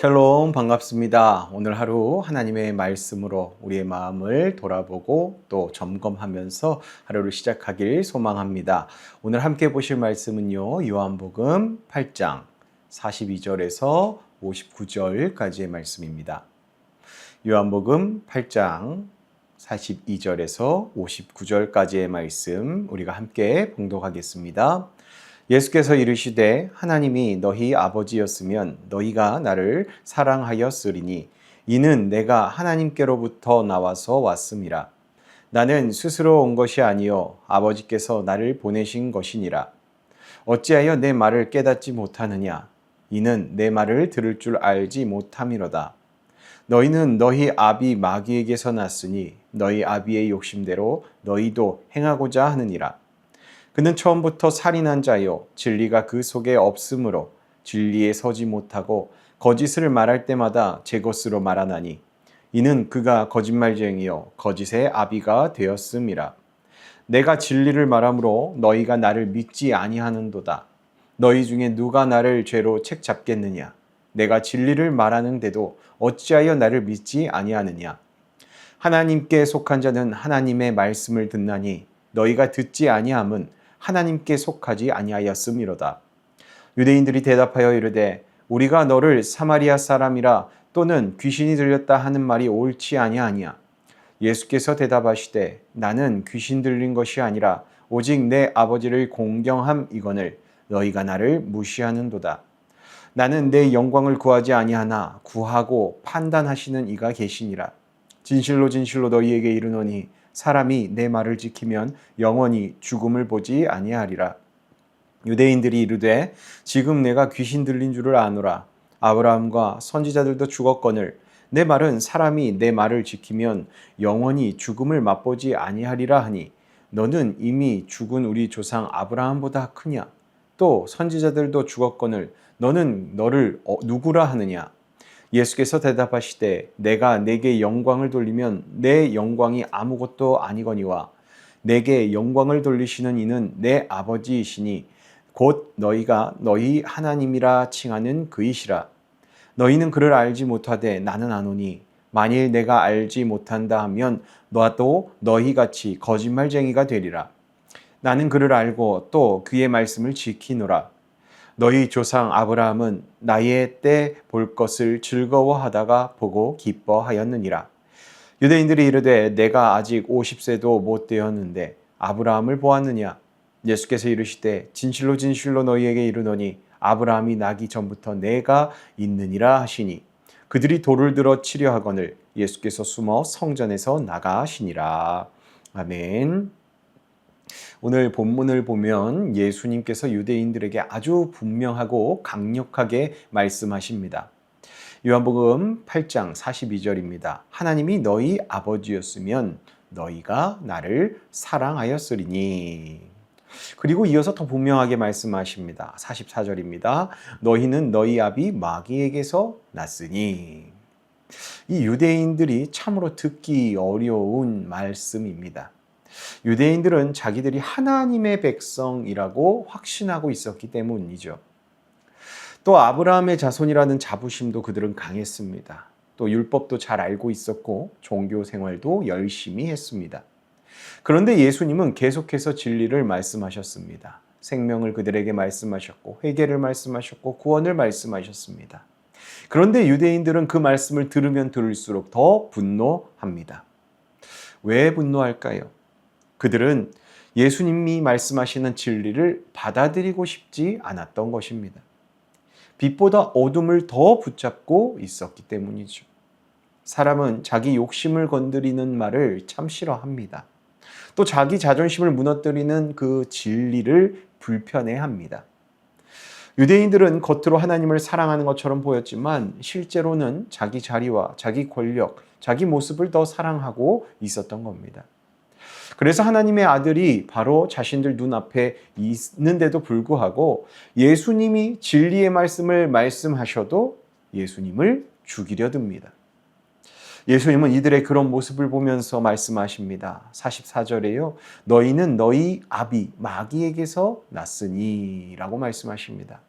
샬롬 반갑습니다. 오늘 하루 하나님의 말씀으로 우리의 마음을 돌아보고 또 점검하면서 하루를 시작하길 소망합니다. 오늘 함께 보실 말씀은요. 요한복음 8장 42절에서 59절까지의 말씀입니다. 요한복음 8장 42절에서 59절까지의 말씀 우리가 함께 봉독하겠습니다. 예수께서 이르시되 하나님이 너희 아버지였으면 너희가 나를 사랑하였으리니 이는 내가 하나님께로부터 나와서 왔음이라. 나는 스스로 온 것이 아니요 아버지께서 나를 보내신 것이니라. 어찌하여 내 말을 깨닫지 못하느냐? 이는 내 말을 들을 줄 알지 못함이로다. 너희는 너희 아비 마귀에게서 났으니 너희 아비의 욕심대로 너희도 행하고자 하느니라. 그는 처음부터 살인한 자요 진리가 그 속에 없으므로 진리에 서지 못하고 거짓을 말할 때마다 제 것으로 말하나니 이는 그가 거짓말쟁이요 거짓의 아비가 되었음이라. 내가 진리를 말하므로 너희가 나를 믿지 아니하는도다. 너희 중에 누가 나를 죄로 책잡겠느냐? 내가 진리를 말하는데도 어찌하여 나를 믿지 아니하느냐? 하나님께 속한 자는 하나님의 말씀을 듣나니 너희가 듣지 아니함은 하나님께 속하지 아니하였음이로다. 유대인들이 대답하여 이르되 우리가 너를 사마리아 사람이라 또는 귀신이 들렸다 하는 말이 옳지 아니하냐. 예수께서 대답하시되 나는 귀신 들린 것이 아니라 오직 내 아버지를 공경함이거늘 너희가 나를 무시하는도다. 나는 내 영광을 구하지 아니하나 구하고 판단하시는 이가 계시니라. 진실로 진실로 너희에게 이르노니 사람이 내 말을 지키면 영원히 죽음을 보지 아니하리라. 유대인들이 이르되 지금 내가 귀신 들린 줄을 아노라. 아브라함과 선지자들도 죽었거늘 내 말은 사람이 내 말을 지키면 영원히 죽음을 맛보지 아니하리라 하니 너는 이미 죽은 우리 조상 아브라함보다 크냐? 또 선지자들도 죽었거늘 너는 너를 누구라 하느냐? 예수께서 대답하시되 내가 내게 영광을 돌리면 내 영광이 아무것도 아니거니와 내게 영광을 돌리시는 이는 내 아버지이시니 곧 너희가 너희 하나님이라 칭하는 그이시라. 너희는 그를 알지 못하되 나는 아노니 만일 내가 알지 못한다 하면 나도 너희같이 거짓말쟁이가 되리라. 나는 그를 알고 또 그의 말씀을 지키노라. 너희 조상 아브라함은 나의 때 볼 것을 즐거워하다가 보고 기뻐하였느니라. 유대인들이 이르되 내가 아직 50세도 못 되었는데 아브라함을 보았느냐? 예수께서 이르시되 진실로 진실로 너희에게 이르노니 아브라함이 나기 전부터 내가 있느니라 하시니 그들이 돌을 들어 치려 하거늘 예수께서 숨어 성전에서 나가시니라. 아멘. 오늘 본문을 보면 예수님께서 유대인들에게 아주 분명하고 강력하게 말씀하십니다. 요한복음 8장 42절입니다. 하나님이 너희 아버지였으면 너희가 나를 사랑하였으리니. 그리고 이어서 더 분명하게 말씀하십니다. 44절입니다. 너희는 너희 아비 마귀에게서 났으니. 이 유대인들이 참으로 듣기 어려운 말씀입니다. 유대인들은 자기들이 하나님의 백성이라고 확신하고 있었기 때문이죠. 또 아브라함의 자손이라는 자부심도 그들은 강했습니다. 또 율법도 잘 알고 있었고 종교 생활도 열심히 했습니다. 그런데 예수님은 계속해서 진리를 말씀하셨습니다. 생명을 그들에게 말씀하셨고 회개를 말씀하셨고 구원을 말씀하셨습니다. 그런데 유대인들은 그 말씀을 들으면 들을수록 더 분노합니다. 왜 분노할까요? 그들은 예수님이 말씀하시는 진리를 받아들이고 싶지 않았던 것입니다. 빛보다 어둠을 더 붙잡고 있었기 때문이죠. 사람은 자기 욕심을 건드리는 말을 참 싫어합니다. 또 자기 자존심을 무너뜨리는 그 진리를 불편해합니다. 유대인들은 겉으로 하나님을 사랑하는 것처럼 보였지만 실제로는 자기 자리와 자기 권력, 자기 모습을 더 사랑하고 있었던 겁니다. 그래서 하나님의 아들이 바로 자신들 눈앞에 있는데도 불구하고 예수님이 진리의 말씀을 말씀하셔도 예수님을 죽이려 듭니다. 예수님은 이들의 그런 모습을 보면서 말씀하십니다. 44절에요. 너희는 너희 아비 마귀에게서 났으니 라고 말씀하십니다.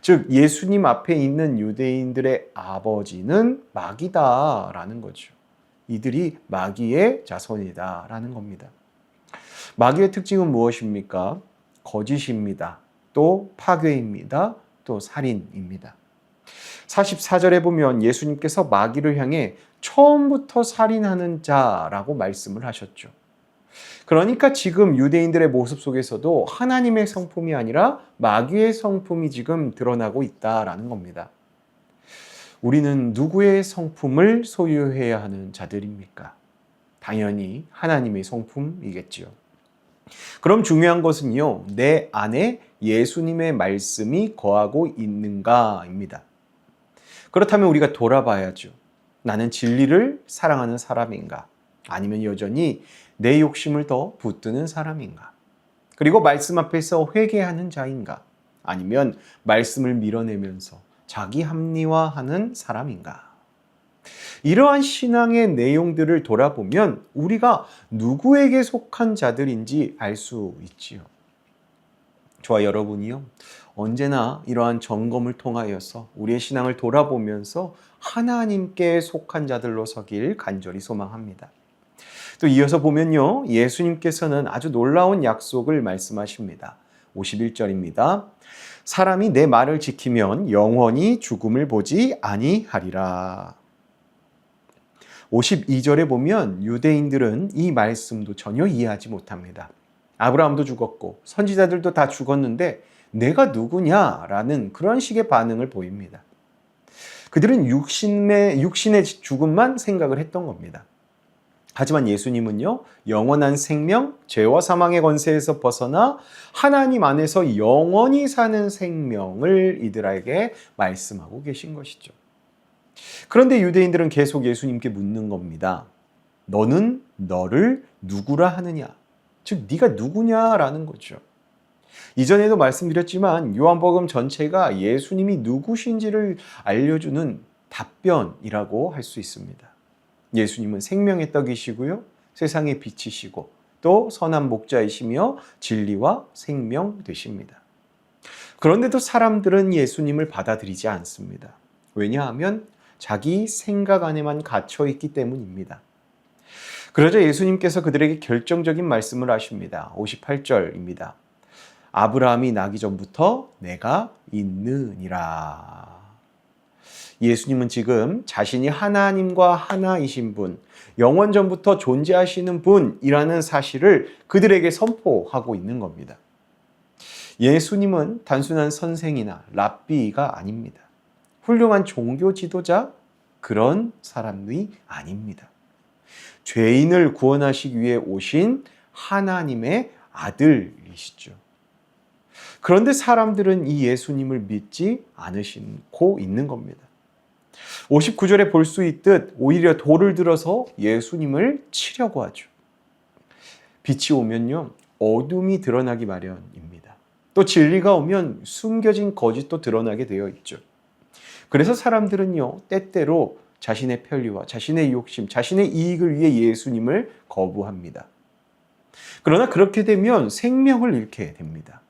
즉 예수님 앞에 있는 유대인들의 아버지는 마귀다라는 거죠. 이들이 마귀의 자손이다라는 겁니다. 마귀의 특징은 무엇입니까? 거짓입니다. 또 파괴입니다. 또 살인입니다. 44절에 보면 예수님께서 마귀를 향해 처음부터 살인하는 자라고 말씀을 하셨죠. 그러니까 지금 유대인들의 모습 속에서도 하나님의 성품이 아니라 마귀의 성품이 지금 드러나고 있다라는 겁니다. 우리는 누구의 성품을 소유해야 하는 자들입니까? 당연히 하나님의 성품이겠지요. 그럼 중요한 것은요, 내 안에 예수님의 말씀이 거하고 있는가입니다. 그렇다면 우리가 돌아봐야죠. 나는 진리를 사랑하는 사람인가? 아니면 여전히 내 욕심을 더 붙드는 사람인가? 그리고 말씀 앞에서 회개하는 자인가? 아니면 말씀을 밀어내면서 자기 합리화하는 사람인가? 이러한 신앙의 내용들을 돌아보면 우리가 누구에게 속한 자들인지 알 수 있지요. 저와 여러분이요, 언제나 이러한 점검을 통하여서 우리의 신앙을 돌아보면서 하나님께 속한 자들로 서길 간절히 소망합니다. 또 이어서 보면요, 예수님께서는 아주 놀라운 약속을 말씀하십니다. 51절입니다. 사람이 내 말을 지키면 영원히 죽음을 보지 아니하리라. 52절에 보면 유대인들은 이 말씀도 전혀 이해하지 못합니다. 아브라함도 죽었고 선지자들도 다 죽었는데 내가 누구냐라는 그런 식의 반응을 보입니다. 그들은 육신의 죽음만 생각을 했던 겁니다. 하지만 예수님은요, 영원한 생명, 죄와 사망의 권세에서 벗어나 하나님 안에서 영원히 사는 생명을 이들에게 말씀하고 계신 것이죠. 그런데 유대인들은 계속 예수님께 묻는 겁니다. 너는 너를 누구라 하느냐? 즉 네가 누구냐라는 거죠. 이전에도 말씀드렸지만 요한복음 전체가 예수님이 누구신지를 알려주는 답변이라고 할 수 있습니다. 예수님은 생명의 떡이시고요, 세상의 빛이시고 또 선한 목자이시며 진리와 생명 되십니다. 그런데도 사람들은 예수님을 받아들이지 않습니다. 왜냐하면 자기 생각 안에만 갇혀 있기 때문입니다. 그러자 예수님께서 그들에게 결정적인 말씀을 하십니다. 58절입니다. 아브라함이 나기 전부터 내가 있느니라. 예수님은 지금 자신이 하나님과 하나이신 분, 영원 전부터 존재하시는 분이라는 사실을 그들에게 선포하고 있는 겁니다. 예수님은 단순한 선생이나 랍비가 아닙니다. 훌륭한 종교 지도자, 그런 사람이 아닙니다. 죄인을 구원하시기 위해 오신 하나님의 아들이시죠. 그런데 사람들은 이 예수님을 믿지 않으시고 있는 겁니다. 59절에 볼 수 있듯 오히려 돌을 들어서 예수님을 치려고 하죠. 빛이 오면요, 어둠이 드러나기 마련입니다. 또 진리가 오면 숨겨진 거짓도 드러나게 되어 있죠. 그래서 사람들은요, 때때로 자신의 편리와 자신의 욕심, 자신의 이익을 위해 예수님을 거부합니다. 그러나 그렇게 되면 생명을 잃게 됩니다.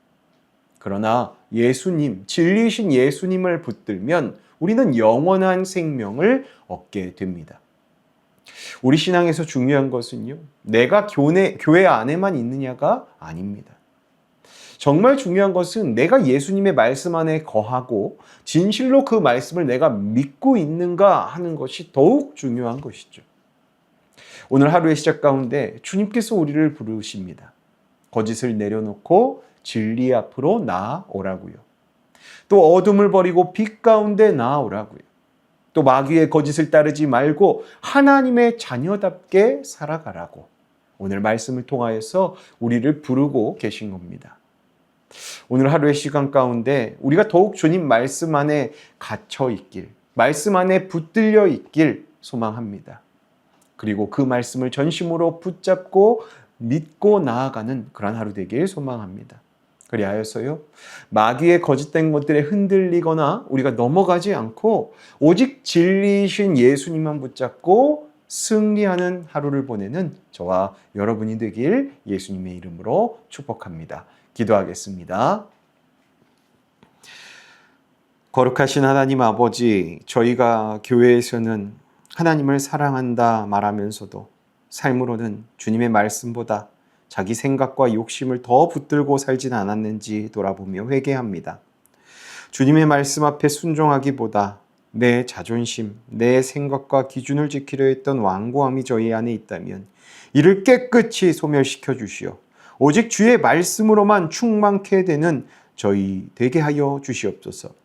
그러나 예수님, 진리이신 예수님을 붙들면 우리는 영원한 생명을 얻게 됩니다. 우리 신앙에서 중요한 것은요, 내가 교회 안에만 있느냐가 아닙니다. 정말 중요한 것은 내가 예수님의 말씀 안에 거하고 진실로 그 말씀을 내가 믿고 있는가 하는 것이 더욱 중요한 것이죠. 오늘 하루의 시작 가운데 주님께서 우리를 부르십니다. 거짓을 내려놓고 진리 앞으로 나아오라고요. 또 어둠을 버리고 빛 가운데 나아오라고요. 또 마귀의 거짓을 따르지 말고 하나님의 자녀답게 살아가라고 오늘 말씀을 통하여서 우리를 부르고 계신 겁니다. 오늘 하루의 시간 가운데 우리가 더욱 주님 말씀 안에 갇혀 있길, 말씀 안에 붙들려 있길 소망합니다. 그리고 그 말씀을 전심으로 붙잡고 믿고 나아가는 그런 하루 되길 소망합니다. 그리하여서요, 마귀의 거짓된 것들에 흔들리거나 우리가 넘어가지 않고 오직 진리이신 예수님만 붙잡고 승리하는 하루를 보내는 저와 여러분이 되길 예수님의 이름으로 축복합니다. 기도하겠습니다. 거룩하신 하나님 아버지, 저희가 교회에서는 하나님을 사랑한다 말하면서도 삶으로는 주님의 말씀보다 자기 생각과 욕심을 더 붙들고 살진 않았는지 돌아보며 회개합니다. 주님의 말씀 앞에 순종하기보다 내 자존심, 내 생각과 기준을 지키려 했던 완고함이 저희 안에 있다면 이를 깨끗이 소멸시켜 주시어 오직 주의 말씀으로만 충만케 되는 저희 되게 하여 주시옵소서.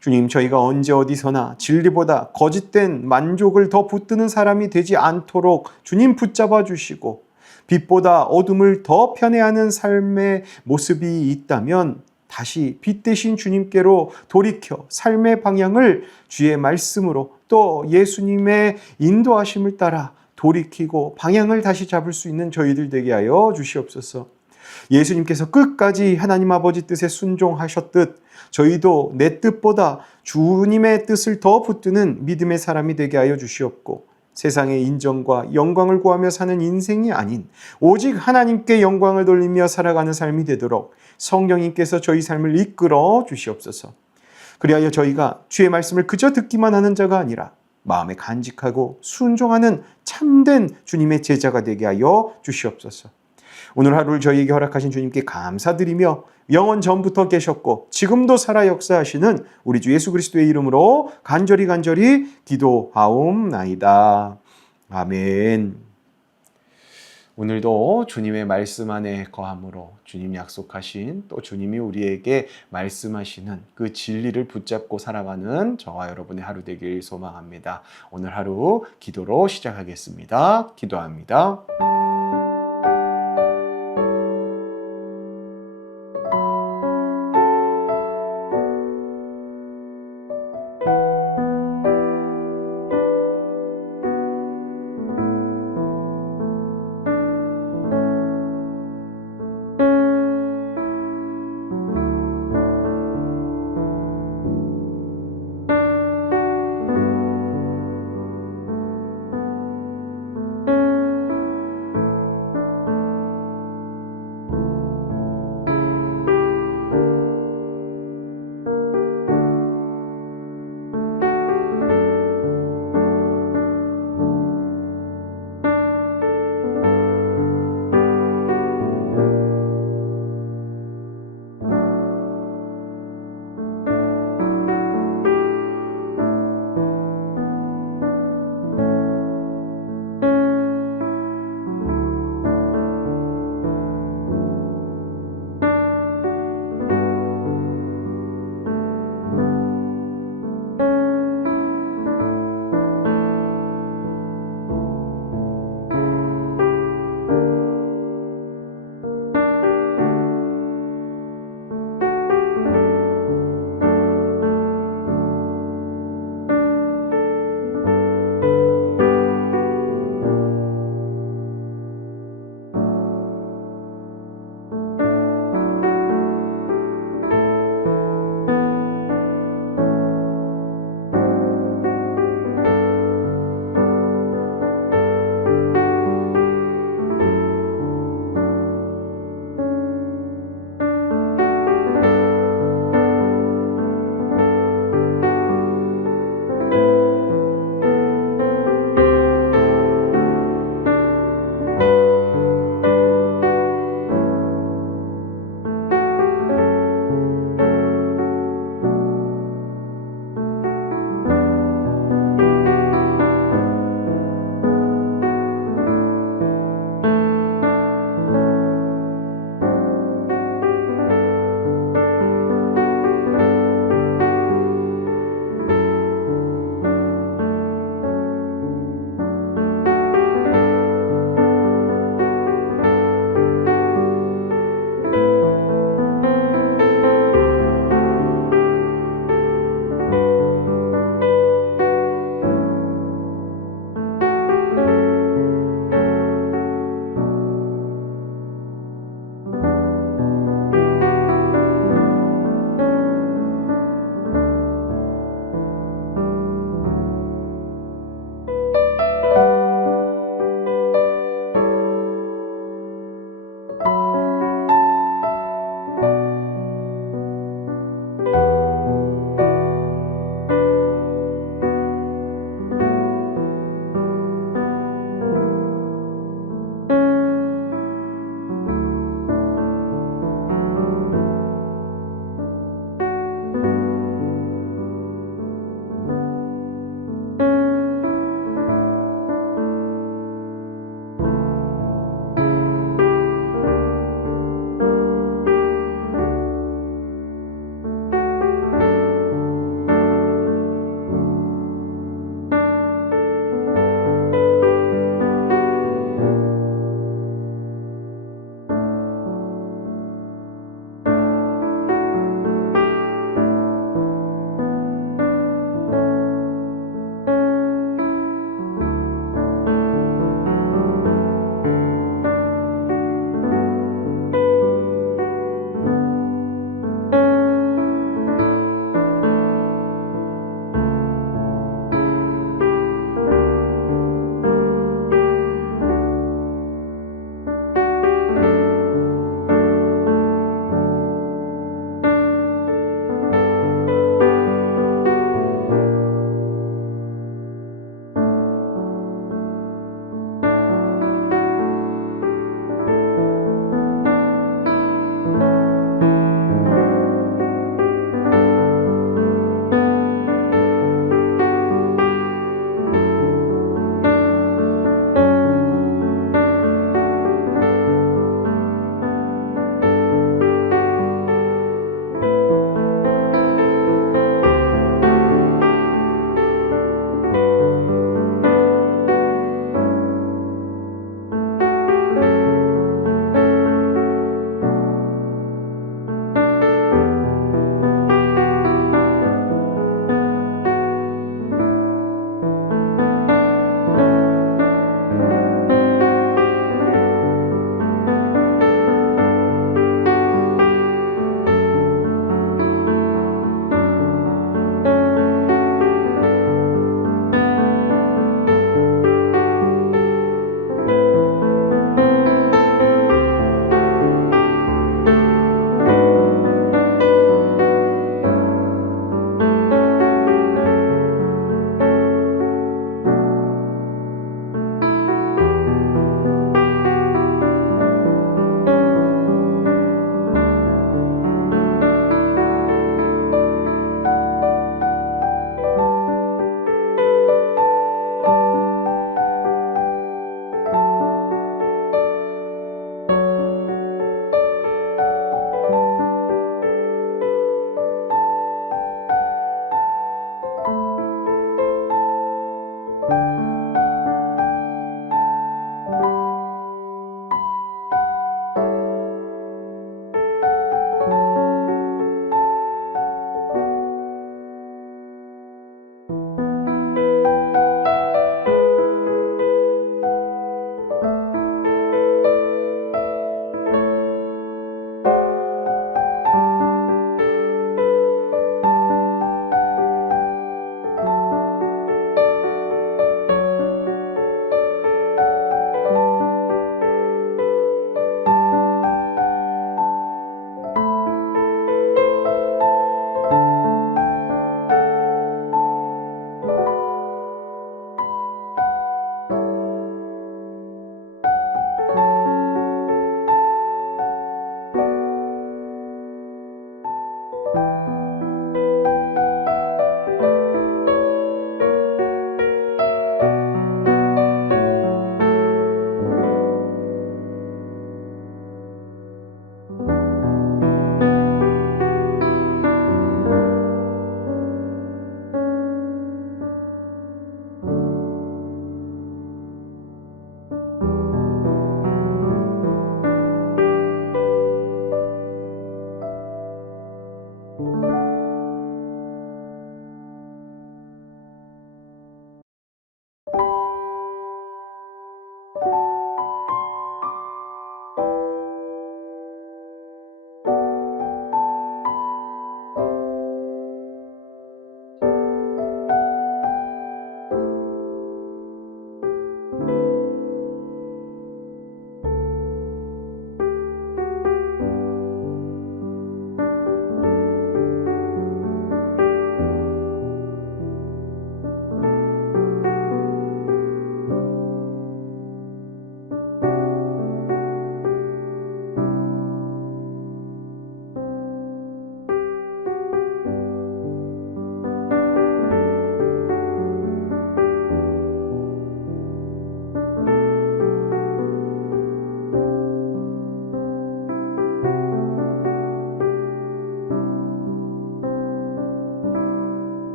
주님, 저희가 언제 어디서나 진리보다 거짓된 만족을 더 붙드는 사람이 되지 않도록 주님 붙잡아 주시고 빛보다 어둠을 더 편애하는 삶의 모습이 있다면 다시 빛 대신 주님께로 돌이켜 삶의 방향을 주의 말씀으로 또 예수님의 인도하심을 따라 돌이키고 방향을 다시 잡을 수 있는 저희들 되게 하여 주시옵소서. 예수님께서 끝까지 하나님 아버지 뜻에 순종하셨듯 저희도 내 뜻보다 주님의 뜻을 더 붙드는 믿음의 사람이 되게 하여 주시옵고 세상의 인정과 영광을 구하며 사는 인생이 아닌 오직 하나님께 영광을 돌리며 살아가는 삶이 되도록 성령님께서 저희 삶을 이끌어 주시옵소서. 그리하여 저희가 주의 말씀을 그저 듣기만 하는 자가 아니라 마음에 간직하고 순종하는 참된 주님의 제자가 되게 하여 주시옵소서. 오늘 하루를 저희에게 허락하신 주님께 감사드리며 영원 전부터 계셨고 지금도 살아 역사하시는 우리 주 예수 그리스도의 이름으로 간절히 기도하옵나이다. 아멘. 오늘도 주님의 말씀 안에 거함으로 주님 약속하신 또 주님이 우리에게 말씀하시는 그 진리를 붙잡고 살아가는 저와 여러분의 하루 되길 소망합니다. 오늘 하루 기도로 시작하겠습니다. 기도합니다.